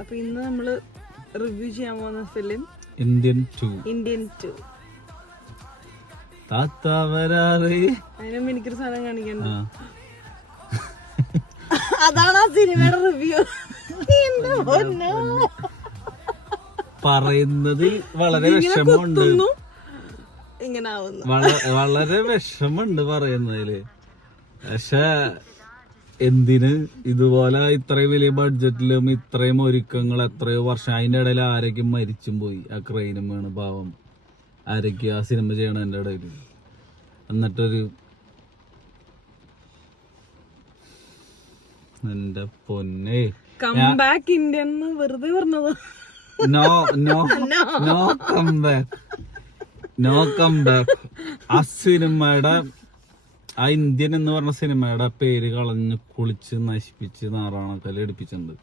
അപ്പൊ ഇന്ന് നമ്മള് റിവ്യൂ ചെയ്യാൻ പോകുന്ന ഫിലിം ഇന്ത്യൻ 2 താത്ത വരാറ്. അതിനും എനിക്കൊരു സാധനം കാണിക്കണ്ട. അതാണ് ആ സിനിമയുടെ റിവ്യൂ. പറയുന്നത് വളരെ വിഷമമുണ്ട്, ഇങ്ങനെ ആവുന്നു. വളരെ വിഷമുണ്ട് പറയുന്നതില്. പക്ഷെ എന്തിന് ഇതുപോലെ ഇത്രയും വലിയ ബഡ്ജറ്റിലും ഇത്രയും ഒരുക്കങ്ങൾ എത്രയോ വർഷം അതിന്റെ ഇടയിൽ ആരൊക്കെ മരിച്ചും പോയി. ആ ക്രെയിനും വീണ് പാവം ആരൊക്കെ ആ സിനിമ ചെയ്യണതിന്റെ ഇടയിൽ. എന്നിട്ടൊരു എന്റെ പൊന്നെ കംബാക്ക് ഇന്ത്യൻ വെറുതെ പറഞ്ഞത്. No comeback. ആ സിനിമയുടെ ആ ഇന്ത്യൻ എന്ന് പറഞ്ഞ സിനിമയുടെ പേര് കളഞ്ഞ് കുളിച്ച് നശിപ്പിച്ച് നാറാണക്കല്ല് എടുപ്പിച്ചിട്ടുണ്ട്.